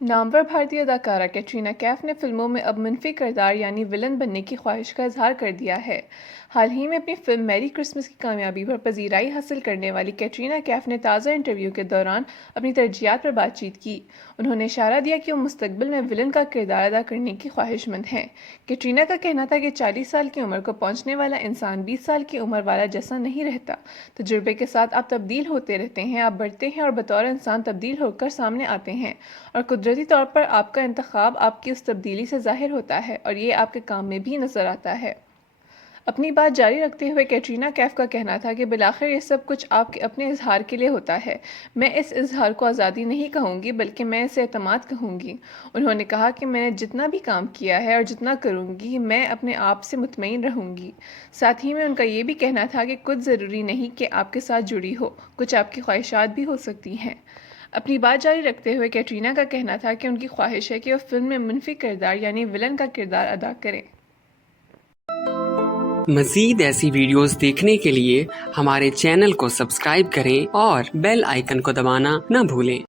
نامور بھارتی اداکارہ کیٹرینہ کیف نے فلموں میں اب منفی کردار یعنی ولن بننے کی خواہش کا اظہار کر دیا ہے۔ حال ہی میں اپنی فلم میری کرسمس کی کامیابی پر پذیرائی حاصل کرنے والی کیٹرینہ کیف نے تازہ انٹرویو کے دوران اپنی ترجیحات پر بات چیت کی۔ انہوں نے اشارہ دیا کہ وہ مستقبل میں ولن کا کردار ادا کرنے کی خواہش مند ہیں۔ کیٹرینہ کا کہنا تھا کہ 40 سال کی عمر کو پہنچنے والا انسان 20 سال کی عمر والا جیسا نہیں رہتا۔ تجربے کے ساتھ آپ تبدیل ہوتے رہتے ہیں، آپ بڑھتے ہیں اور بطور انسان تبدیل ہو کر سامنے آتے ہیں، اور قدرتی طور پر آپ کا انتخاب آپ کی اس تبدیلی سے ظاہر ہوتا ہے اور یہ آپ کے کام میں بھی نظر آتا ہے۔ اپنی بات جاری رکھتے ہوئے کیٹرینہ کیف کا کہنا تھا کہ بالآخر یہ سب کچھ آپ کے اپنے اظہار کے لیے ہوتا ہے۔ میں اس اظہار کو آزادی نہیں کہوں گی بلکہ میں اسے اعتماد کہوں گی۔ انہوں نے کہا کہ میں نے جتنا بھی کام کیا ہے اور جتنا کروں گی میں اپنے آپ سے مطمئن رہوں گی۔ ساتھ ہی میں ان کا یہ بھی کہنا تھا کہ کچھ ضروری نہیں کہ آپ کے ساتھ جڑی ہو، کچھ آپ کی خواہشات بھی ہو سکتی ہیں۔ اپنی بات جاری رکھتے ہوئے کیٹرینہ کا کہنا تھا کہ ان کی خواہش ہے کہ وہ فلم میں منفی کردار یعنی ولن کا کردار ادا کریں۔ مزید ایسی ویڈیوز دیکھنے کے لیے ہمارے چینل کو سبسکرائب کریں اور بیل آئیکن کو دبانا نہ بھولیں۔